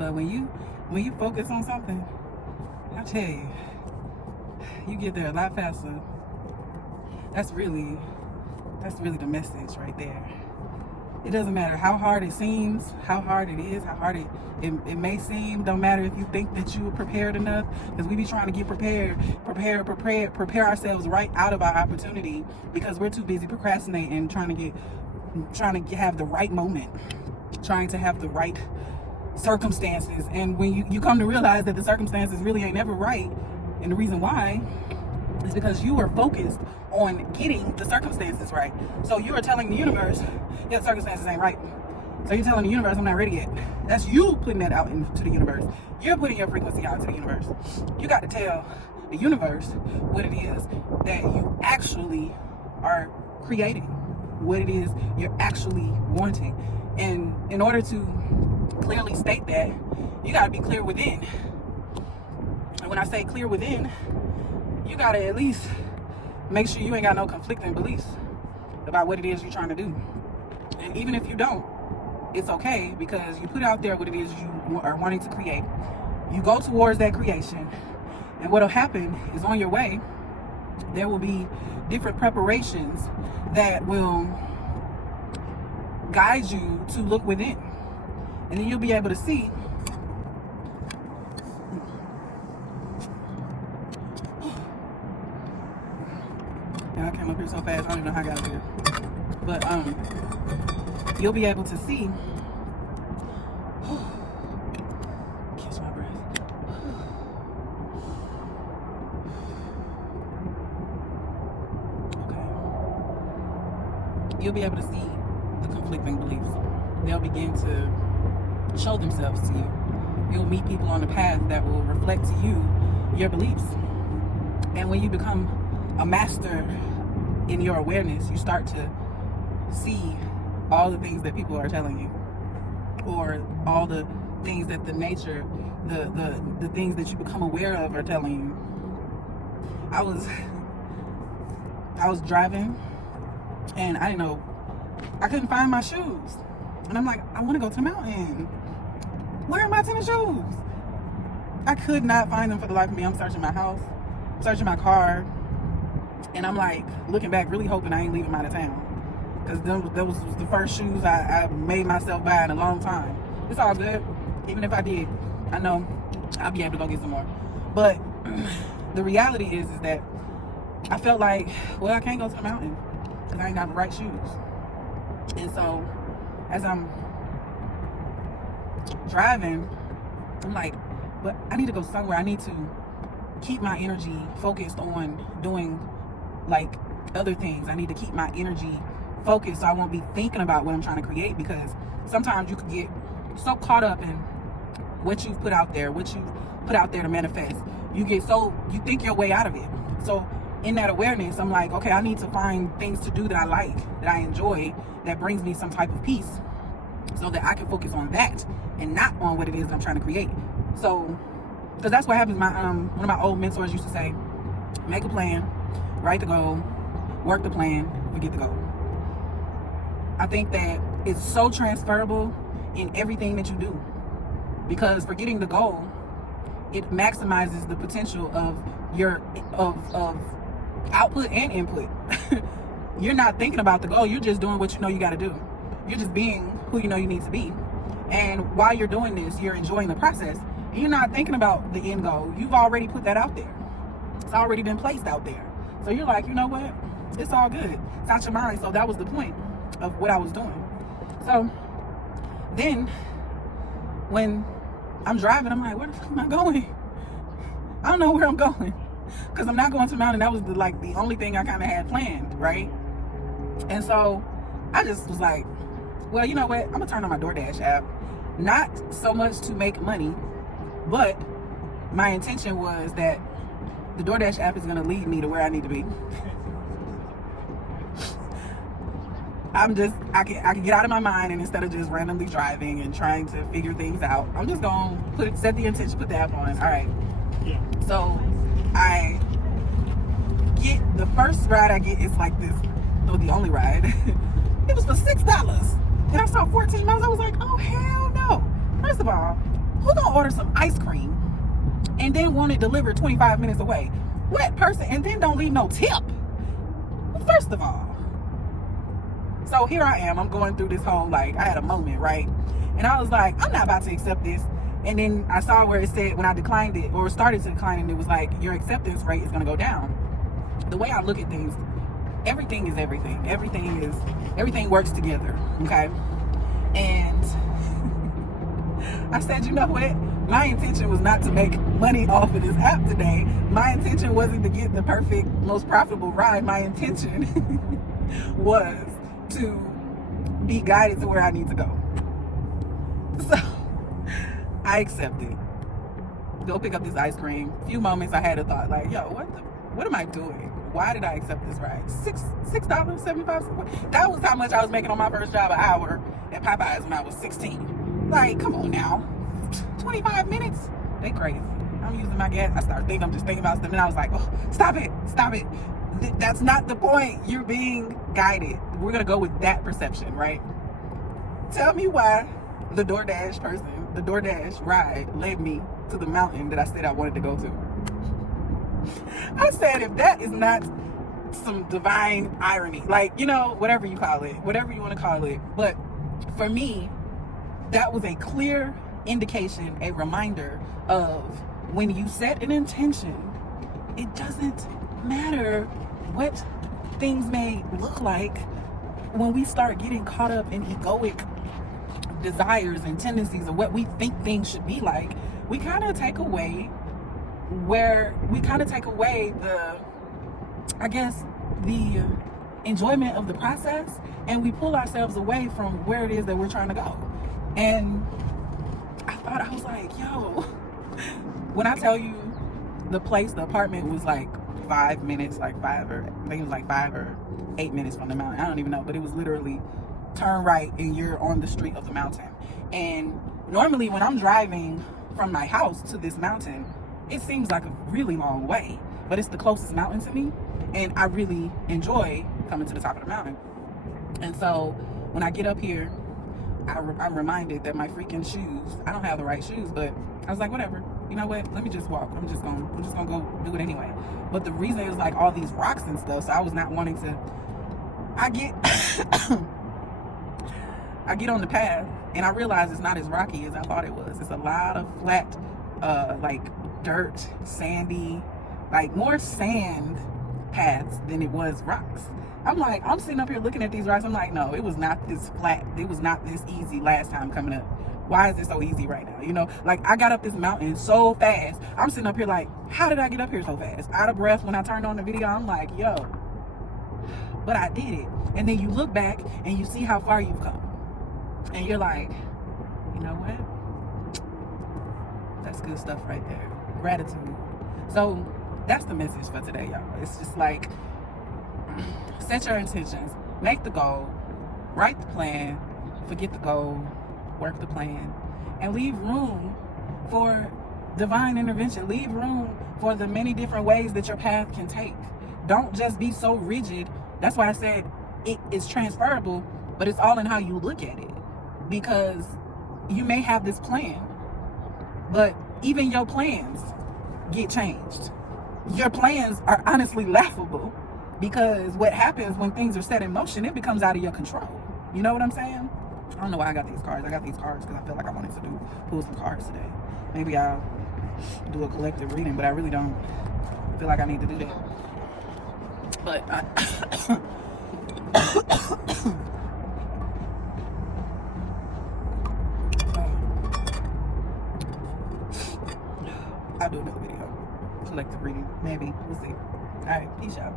But when you focus on something, I tell you, you get there a lot faster. That's really the message right there. It doesn't matter how hard it seems, how hard it is, how hard it may seem. Don't matter if you think that you were prepared enough, because we be trying to get prepare ourselves right out of our opportunity because we're too busy procrastinating, trying to have the right moment, trying to have the right circumstances. And when you come to realize that the circumstances really ain't never right, and the reason why is because you are focused on getting the circumstances right. So you are telling the universe, yeah, the circumstances ain't right. So you're telling the universe, I'm not ready yet. That's you putting that out into the universe. You're putting your frequency out to the universe. You got to tell the universe what it is that you actually are creating, what it is you're actually wanting. And in order to clearly state that, you got to be clear within. And when I say clear within, you got to at least make sure you ain't got no conflicting beliefs about what it is you're trying to do. And even if you don't, it's okay, because you put out there what it is you are wanting to create. You go towards that creation, and what'll happen is on your way, there will be different preparations that will guide you to look within. And then you'll be able to see I came up here so fast, I don't even know how I got up here. But you'll be able to see. Catch my breath. Okay. You'll be able to see the conflicting beliefs. They'll begin to show themselves to you. You'll meet people on the path that will reflect to you your beliefs. And when you become a master in your awareness, you start to see all the things that people are telling you, or all the things that the nature, the things that you become aware of are telling you. I was driving, and I didn't know, I couldn't find my shoes, and I'm like, I want to go to the mountain. Where are my tennis shoes? I could not find them for the life of me. I'm searching my house, searching my car. And I'm like, looking back, really hoping I ain't leaving out of town. Because those was the first shoes I made myself buy in a long time. It's all good. Even if I did, I know I'll be able to go get some more. But the reality is that I felt like, well, I can't go to the mountain because I ain't got the right shoes. And so as I'm driving, I'm like, but I need to go somewhere. I need to keep my energy focused on doing like other things. I need to keep my energy focused so I won't be thinking about what I'm trying to create, because sometimes you could get so caught up in what you've put out there, what you put out there to manifest. You think your way out of it. So in that awareness, I'm like, okay, I need to find things to do that I like, that I enjoy, that brings me some type of peace, so that I can focus on that and not on what it is that I'm trying to create. So, because that's what happens. My one of my old mentors used to say, make a plan, write the goal, work the plan, forget the goal. I think that it's so transferable in everything that you do, because forgetting the goal, it maximizes the potential of your of output and input. You're not thinking about the goal, you're just doing what you know you got to do. You're just being who you know you need to be. And while you're doing this, you're enjoying the process. You're not thinking about the end goal. You've already put that out there. It's already been placed out there. So you're like, you know what? It's all good. It's out your mind. So that was the point of what I was doing. So then when I'm driving, I'm like, where the fuck am I going? I don't know where I'm going, because I'm not going to the mountain. That was the only thing I kind of had planned, right? And so I just was like, well, you know what? I'm gonna turn on my DoorDash app. Not so much to make money, but my intention was that the DoorDash app is gonna lead me to where I need to be. I can get out of my mind, and instead of just randomly driving and trying to figure things out, I'm just gonna set the intention, put the app on. All right. Yeah. So I get the first ride I get is like this, no, the only ride. It was for $6. And I saw 14 miles. I was like, oh hell no. First of all, Who gonna order some ice cream and then want it delivered 25 minutes away? What person? And then don't leave no tip. First of all. So here I am. I'm going through this whole, like, I had a moment, right? And I was like, I'm not about to accept this. And then I saw where it said, when I declined it, or started to decline it, it was like, your acceptance rate is going to go down. The way I look at things, everything is everything. Everything works together, okay? And I said, you know what? My intention was not to make money off of this app today. My intention wasn't to get the perfect, most profitable ride. My intention was to be guided to where I need to go. So I accepted. Go pick up this ice cream. A few moments I had a thought, like, yo, what am I doing? Why did I accept this ride? $6.75. That was how much I was making on my first job, an hour at Popeyes when I was 16. Like, come on now. 25 minutes? They crazy. I'm using my gas. I'm just thinking about stuff, and I was like, oh, stop it. That's not the point. You're being guided. We're gonna go with that perception, right? Tell me why the DoorDash ride led me to the mountain that I said I wanted to go to. I said, if that is not some divine irony, like, you know, whatever you want to call it. But for me, that was a clear indication, a reminder of when you set an intention, it doesn't matter what things may look like. When we start getting caught up in egoic desires and tendencies of what we think things should be like, we kind of take away the enjoyment of the process, and we pull ourselves away from where it is that we're trying to go. And I was like, yo, when I tell you the apartment was like 5 minutes, I think it was like 5 or 8 minutes from the mountain. I don't even know, but it was literally turn right and you're on the street of the mountain. And normally when I'm driving from my house to this mountain, it seems like a really long way, but it's the closest mountain to me, and I really enjoy coming to the top of the mountain. And so when I get up here, I'm reminded that my freaking shoes, I don't have the right shoes, but I was like, whatever, you know what, let me just walk. I'm just gonna go do it anyway. But the reason is like all these rocks and stuff, so I was not wanting to. I get I get on the path and I realize it's not as rocky as I thought it was. It's a lot of flat, like dirt, sandy, like more sand paths than it was rocks. I'm sitting up here looking at these rocks. I'm like, no, it was not this flat. It was not this easy last time coming up. Why is it so easy right now? You know, like I got up this mountain so fast. I'm sitting up here like, how did I get up here so fast? Out of breath. When I turned on the video, I'm like, yo, but I did it. And then you look back and you see how far you've come. And you're like, you know what? That's good stuff right there. Gratitude. So that's the message for today, y'all. It's just like, set your intentions, make the goal, write the plan, forget the goal, work the plan, and leave room for divine intervention. Leave room for the many different ways that your path can take. Don't just be so rigid. That's why I said it is transferable, but it's all in how you look at it. Because you may have this plan, but even your plans get changed. Your plans are honestly laughable, because what happens when things are set in motion, it becomes out of your control. You know what I'm saying? I don't know why I got these cards. I got these cards because I feel like I wanted to pull some cards today. Maybe I'll do a collective reading, but I really don't feel like I need to do that. But I'll do another video. Collective reading. Maybe. We'll see. Alright, peace out.